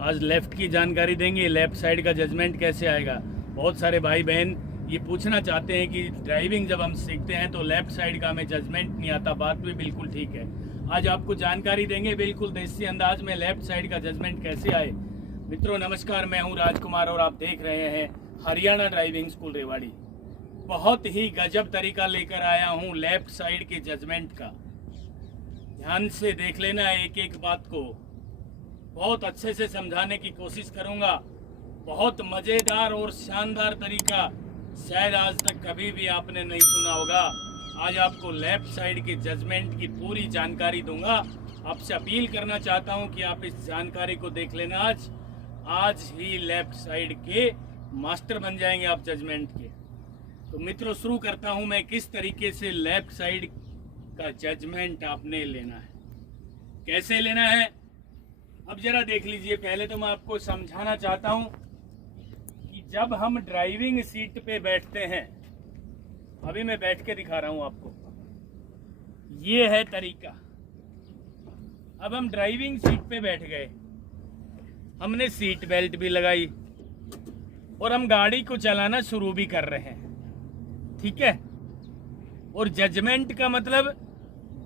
आज लेफ़्ट की जानकारी देंगे, लेफ़्ट साइड का जजमेंट कैसे आएगा। बहुत सारे भाई बहन ये पूछना चाहते हैं कि ड्राइविंग जब हम सीखते हैं तो लेफ़्ट साइड का हमें जजमेंट नहीं आता। बात भी बिल्कुल ठीक है। आज आपको जानकारी देंगे बिल्कुल देसी अंदाज में लेफ़्ट साइड का जजमेंट कैसे आए। मित्रों नमस्कार, मैं हूं राजकुमार और आप देख रहे हैं हरियाणा ड्राइविंग स्कूल रेवाड़ी। बहुत ही गजब तरीका लेकर आया हूं लेफ़्ट साइड के जजमेंट का। ध्यान से देख लेना एक एक बात को, बहुत अच्छे से समझाने की कोशिश करूंगा। बहुत मज़ेदार और शानदार तरीका, शायद आज तक कभी भी आपने नहीं सुना होगा। आज आपको लेफ़्ट साइड के जजमेंट की पूरी जानकारी दूंगा। आपसे अपील करना चाहता हूं कि आप इस जानकारी को देख लेना। आज ही लेफ़्ट साइड के मास्टर बन जाएंगे आप जजमेंट के। तो मित्रों शुरू करता हूं मैं किस तरीके से लेफ़्ट साइड का जजमेंट आपने लेना है, कैसे लेना है। अब जरा देख लीजिए। पहले तो मैं आपको समझाना चाहता हूं कि जब हम ड्राइविंग सीट पे बैठते हैं, अभी मैं बैठ के दिखा रहा हूं आपको, ये है तरीका। अब हम ड्राइविंग सीट पे बैठ गए, हमने सीट बेल्ट भी लगाई और हम गाड़ी को चलाना शुरू भी कर रहे हैं, ठीक है। और जजमेंट का मतलब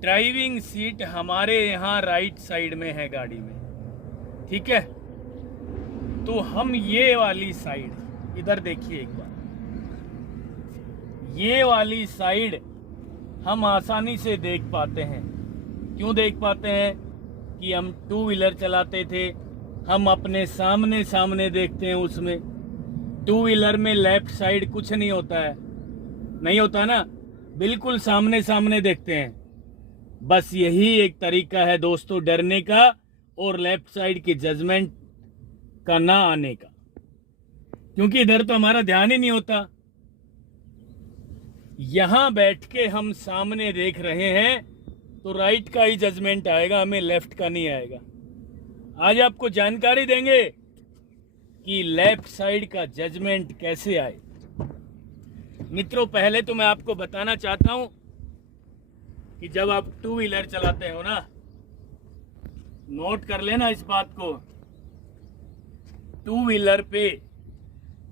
ड्राइविंग सीट हमारे यहाँ राइट साइड में है गाड़ी में, ठीक है। तो हम ये वाली साइड, इधर देखिए एक बार, ये वाली साइड हम आसानी से देख पाते हैं। क्यों देख पाते हैं? कि हम टू व्हीलर चलाते थे, हम अपने सामने सामने देखते हैं। उसमें टू व्हीलर में लेफ्ट साइड कुछ नहीं होता है, नहीं होता ना, बिल्कुल सामने सामने देखते हैं। बस यही एक तरीका है दोस्तों डरने का और लेफ्ट साइड के जजमेंट का ना आने का, क्योंकि इधर तो हमारा ध्यान ही नहीं होता। यहां बैठ के हम सामने देख रहे हैं तो राइट का ही जजमेंट आएगा, हमें लेफ्ट का नहीं आएगा। आज आपको जानकारी देंगे कि लेफ्ट साइड का जजमेंट कैसे आए। मित्रों पहले तो मैं आपको बताना चाहता हूं कि जब आप टू व्हीलर चलाते हो ना, नोट कर लेना इस बात को, टू व्हीलर पे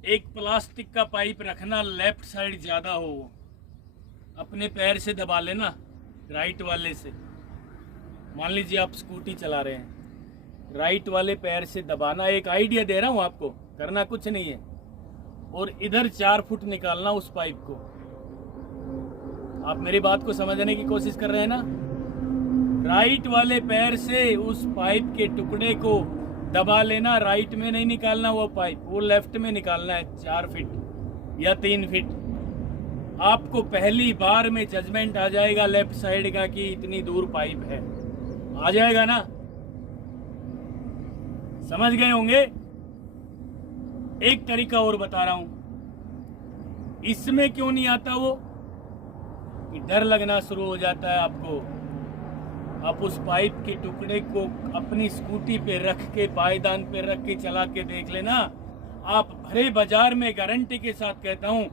एक प्लास्टिक का पाइप रखना, लेफ्ट साइड ज़्यादा हो, अपने पैर से दबा लेना राइट वाले से। मान लीजिए आप स्कूटी चला रहे हैं, राइट वाले पैर से दबाना। एक आइडिया दे रहा हूँ आपको, करना कुछ नहीं है। और इधर 4 फुट निकालना उस पाइप को। आप मेरी बात को समझने की कोशिश कर रहे हैं ना। राइट वाले पैर से उस पाइप के टुकड़े को दबा लेना, राइट में नहीं निकालना वो पाइप, वो लेफ्ट में निकालना है 4 फीट या 3 फीट। आपको पहली बार में जजमेंट आ जाएगा लेफ्ट साइड का कि इतनी दूर पाइप है, आ जाएगा ना, समझ गए होंगे। एक तरीका और बता रहा हूं, इसमें क्यों नहीं आता वो कि डर लगना शुरू हो जाता है आपको। आप उस पाइप के टुकड़े को अपनी स्कूटी पे रख के, पायदान पे रख के चला के देख लेना। आप भरे बाजार में गारंटी के साथ कहता हूं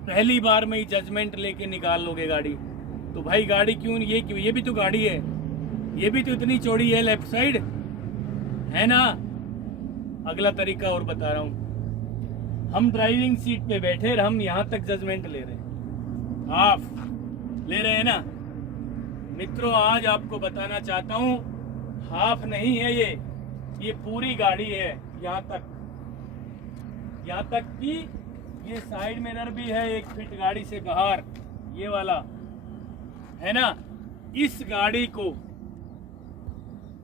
पहली बार में ही जजमेंट लेके निकाल लोगे गाड़ी। तो भाई गाड़ी क्यों ये भी तो गाड़ी है, ये भी तो इतनी चौड़ी है लेफ्ट साइड, है ना। अगला तरीका और बता रहा हूं, हम ड्राइविंग सीट पे बैठे, हम यहां तक जजमेंट ले रहे हैं, हाफ ले रहे हैं ना। मित्रों आज आपको बताना चाहता हूं, हाफ नहीं है ये पूरी गाड़ी है। यहाँ तक कि ये साइड मिरर भी है 1 फीट गाड़ी से बाहर, ये वाला है ना। इस गाड़ी को,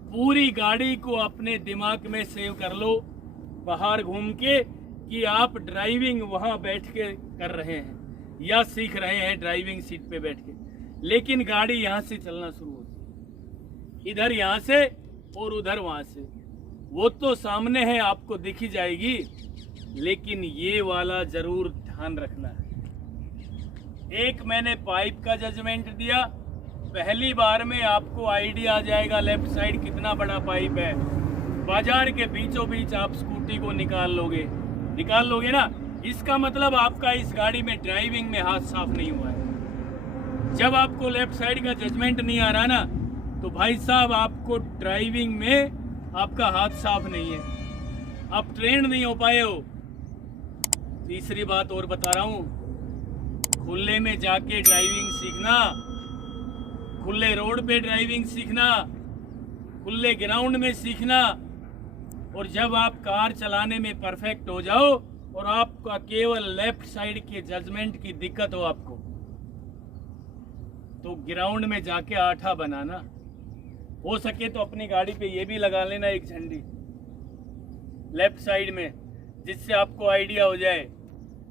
पूरी गाड़ी को अपने दिमाग में सेव कर लो बाहर घूम के कि आप ड्राइविंग वहां बैठ के कर रहे हैं या सीख रहे हैं ड्राइविंग सीट पे बैठ के, लेकिन गाड़ी यहाँ से चलना शुरू होती है, इधर यहाँ से और उधर वहाँ से। वो तो सामने है, आपको दिख ही जाएगी, लेकिन ये वाला जरूर ध्यान रखना है। एक मैंने पाइप का जजमेंट दिया, पहली बार में आपको आइडिया आ जाएगा लेफ्ट साइड कितना बड़ा पाइप है। बाजार के बीचों बीच आप स्कूटी को निकाल लोगे ना। इसका मतलब आपका इस गाड़ी में ड्राइविंग में हाथ साफ नहीं हुआ है। जब आपको लेफ्ट साइड का जजमेंट नहीं आ रहा ना, तो भाई साहब आपको ड्राइविंग में आपका हाथ साफ नहीं है। आप ट्रेंड नहीं हो पाए हो। तीसरी बात और बता रहा हूं, खुले में जाके ड्राइविंग सीखना, खुले रोड पे ड्राइविंग सीखना, खुले ग्राउंड में सीखना, और जब आप कार चलाने में परफेक्ट हो जाओ और आपका केवल लेफ्ट साइड के जजमेंट की दिक्कत हो आपको, तो ग्राउंड में जाके आठा बनाना। हो सके तो अपनी गाड़ी पे ये भी लगा लेना एक झंडी लेफ्ट साइड में, जिससे आपको आइडिया हो जाए।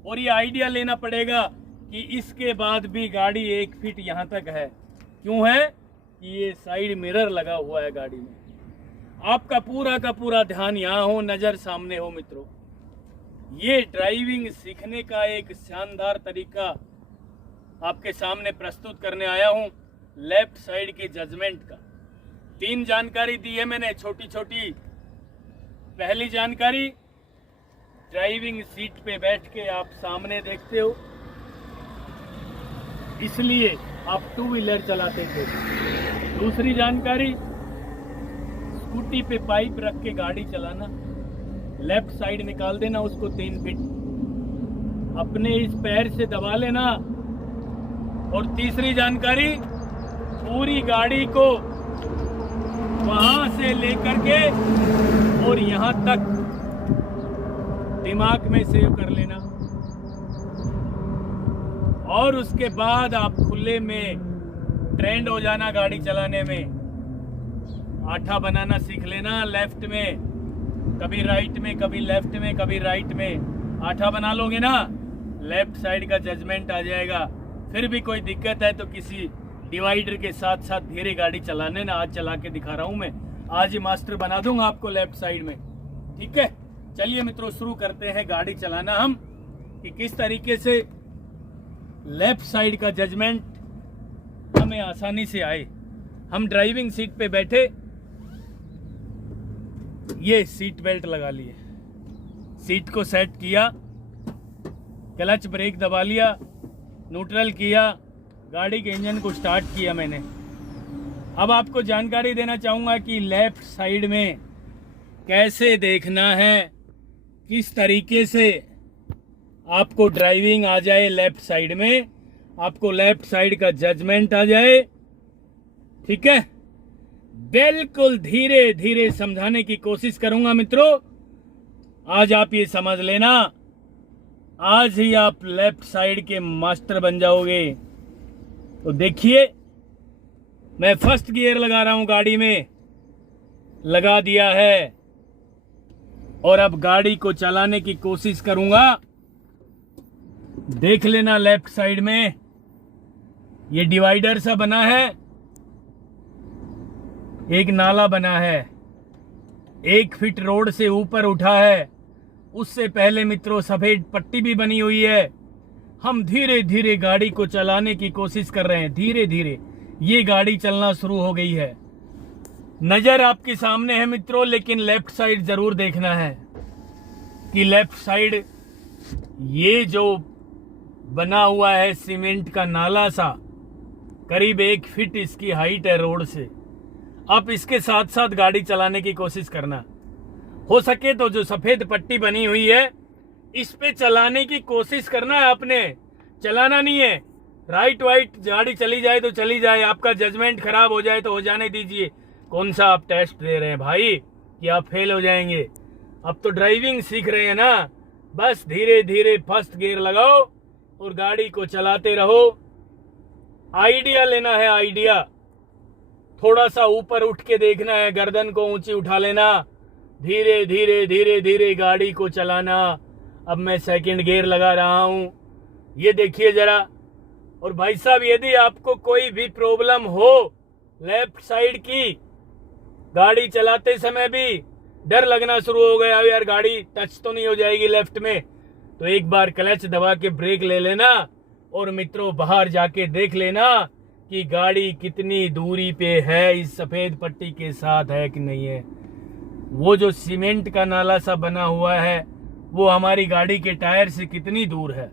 और ये आइडिया लेना पड़ेगा कि इसके बाद भी गाड़ी 1 फीट यहाँ तक है। क्यों है? कि ये साइड मिरर लगा हुआ है गाड़ी में। आपका पूरा का पूरा ध्यान यहाँ हो, नज़र सामने हो मित्रों। ये ड्राइविंग सीखने का एक शानदार तरीका आपके सामने प्रस्तुत करने आया हूँ, लेफ्ट साइड के जजमेंट का। 3 जानकारी दी है मैंने छोटी छोटी। पहली जानकारी, ड्राइविंग सीट पे बैठ के आप सामने देखते हो, इसलिए आप 2 व्हीलर चलाते थे। दूसरी जानकारी, स्कूटी पे पाइप रख के गाड़ी चलाना, लेफ्ट साइड निकाल देना उसको 3 फीट, अपने इस पैर से दबा लेना। और तीसरी जानकारी, पूरी गाड़ी को वहां से लेकर के और यहां तक दिमाग में सेव कर लेना। और उसके बाद आप खुले में ट्रेंड हो जाना गाड़ी चलाने में। आठा बनाना सीख लेना, लेफ्ट में कभी राइट में, कभी लेफ्ट में, कभी राइट में। आठा बना लोगे ना, लेफ्ट साइड का जजमेंट आ जाएगा। फिर भी कोई दिक्कत है तो किसी डिवाइडर के साथ साथ धीरे गाड़ी चलाने ना। आज चला के दिखा रहा हूं मैं, आज ही मास्टर बना दूंगा आपको लेफ्ट साइड में। ठीक है, चलिए मित्रों शुरू करते हैं गाड़ी चलाना हम, कि किस तरीके से लेफ्ट साइड का जजमेंट हमें आसानी से आए। हम ड्राइविंग सीट पे बैठे, ये सीट बेल्ट लगा लिए, सीट को सेट किया, क्लच ब्रेक दबा लिया, न्यूट्रल किया, गाड़ी के इंजन को स्टार्ट किया मैंने। अब आपको जानकारी देना चाहूँगा कि लेफ्ट साइड में कैसे देखना है, किस तरीके से आपको ड्राइविंग आ जाए लेफ्ट साइड में, आपको लेफ्ट साइड का जजमेंट आ जाए। ठीक है, बिल्कुल धीरे धीरे समझाने की कोशिश करूंगा मित्रों। आज आप ये समझ लेना, आज ही आप लेफ्ट साइड के मास्टर बन जाओगे। तो देखिए, मैं फर्स्ट गियर लगा रहा हूं, गाड़ी में लगा दिया है, और अब गाड़ी को चलाने की कोशिश करूंगा। देख लेना लेफ्ट साइड में ये डिवाइडर सा बना है, एक नाला बना है, 1 फीट रोड से ऊपर उठा है। उससे पहले मित्रों सफेद पट्टी भी बनी हुई है। हम धीरे धीरे गाड़ी को चलाने की कोशिश कर रहे हैं, धीरे धीरे ये गाड़ी चलना शुरू हो गई है। नजर आपके सामने है मित्रों, लेकिन लेफ्ट साइड जरूर देखना है कि लेफ्ट साइड ये जो बना हुआ है सीमेंट का नाला सा, करीब 1 फीट इसकी हाइट है रोड से। आप इसके साथ साथ गाड़ी चलाने की कोशिश करना। हो सके तो जो सफेद पट्टी बनी हुई है इस पे चलाने की कोशिश करना है आपने, चलाना नहीं है। राइट वाइट गाड़ी चली जाए तो चली जाए, आपका जजमेंट खराब हो जाए तो हो जाने दीजिए। कौन सा आप टेस्ट दे रहे हैं भाई कि आप फेल हो जाएंगे? अब तो ड्राइविंग सीख रहे हैं ना, बस धीरे धीरे फर्स्ट गियर लगाओ और गाड़ी को चलाते रहो। आइडिया लेना है, आइडिया थोड़ा सा ऊपर उठ के देखना है, गर्दन को ऊंची उठा लेना, धीरे धीरे धीरे धीरे गाड़ी को चलाना। अब मैं सेकंड गियर लगा रहा हूं, ये देखिए जरा। और भाई साहब, यदि आपको कोई भी प्रॉब्लम हो लेफ्ट साइड की, गाड़ी चलाते समय भी डर लगना शुरू हो गया, यार गाड़ी टच तो नहीं हो जाएगी लेफ्ट में, तो एक बार क्लच दबा के ब्रेक ले लेना और मित्रों बाहर जाके देख लेना कि गाड़ी कितनी दूरी पे है, इस सफेद पट्टी के साथ है कि नहीं है। वो जो सीमेंट का नाला सा बना हुआ है वो हमारी गाड़ी के टायर से कितनी दूर है।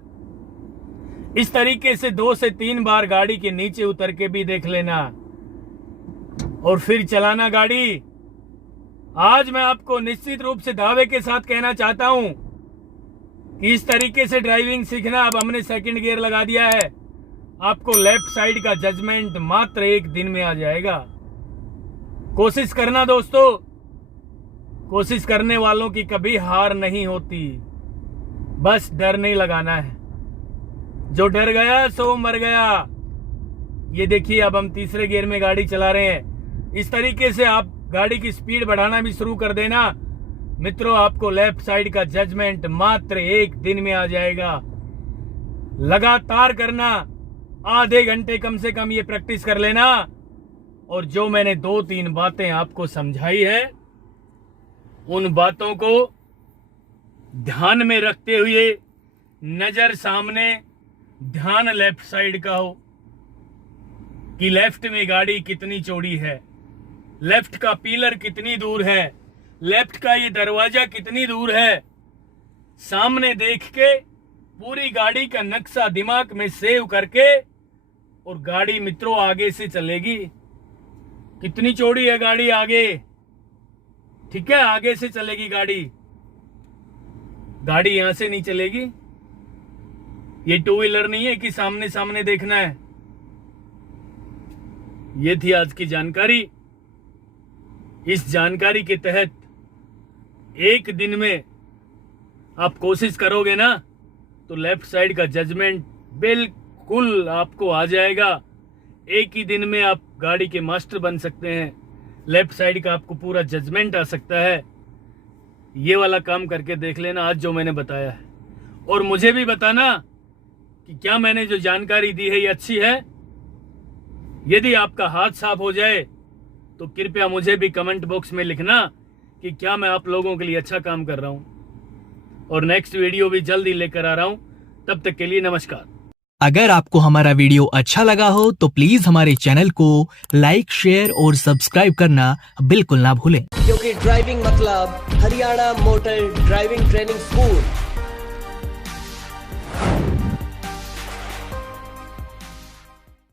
इस तरीके से 2 से 3 बार गाड़ी के नीचे उतर के भी देख लेना और फिर चलाना गाड़ी। आज मैं आपको निश्चित रूप से दावे के साथ कहना चाहता हूं कि इस तरीके से ड्राइविंग सीखना, अब हमने सेकंड गियर लगा दिया है, आपको लेफ्ट साइड का जजमेंट मात्र 1 दिन में आ जाएगा। कोशिश करना दोस्तों, कोशिश करने वालों की कभी हार नहीं होती, बस डर नहीं लगाना है। जो डर गया सो मर गया। ये देखिए, अब हम तीसरे गियर में गाड़ी चला रहे हैं। इस तरीके से आप गाड़ी की स्पीड बढ़ाना भी शुरू कर देना मित्रों, आपको लेफ्ट साइड का जजमेंट मात्र 1 दिन में आ जाएगा। लगातार करना, आधे घंटे कम से कम ये प्रैक्टिस कर लेना। और जो मैंने 2-3 बातें आपको समझाई है, उन बातों को ध्यान में रखते हुए, नजर सामने, ध्यान लेफ्ट साइड का हो कि लेफ्ट में गाड़ी कितनी चौड़ी है, लेफ्ट का पिलर कितनी दूर है, लेफ्ट का ये दरवाजा कितनी दूर है, सामने देख के पूरी गाड़ी का नक्शा दिमाग में सेव करके, और गाड़ी मित्रों आगे से चलेगी। कितनी चौड़ी है गाड़ी आगे, ठीक है, आगे से चलेगी गाड़ी, गाड़ी यहां से नहीं चलेगी। ये 2 व्हीलर नहीं है कि सामने सामने देखना है। ये थी आज की जानकारी। इस जानकारी के तहत 1 दिन में आप कोशिश करोगे ना, तो लेफ्ट साइड का जजमेंट बिल्कुल आपको आ जाएगा। 1 ही दिन में आप गाड़ी के मास्टर बन सकते हैं। लेफ्ट साइड का आपको पूरा जजमेंट आ सकता है। ये वाला काम करके देख लेना आज जो मैंने बताया है, और मुझे भी बताना कि क्या मैंने जो जानकारी दी है ये अच्छी है। यदि आपका हाथ साफ हो जाए तो कृपया मुझे भी कमेंट बॉक्स में लिखना कि क्या मैं आप लोगों के लिए अच्छा काम कर रहा हूं। और नेक्स्ट वीडियो भी जल्दी लेकर आ रहा हूं। तब तक के लिए नमस्कार। अगर आपको हमारा वीडियो अच्छा लगा हो तो प्लीज हमारे चैनल को लाइक, शेयर और सब्सक्राइब करना बिल्कुल ना भूलें। क्योंकि ड्राइविंग मतलब Haryana motor driving training school.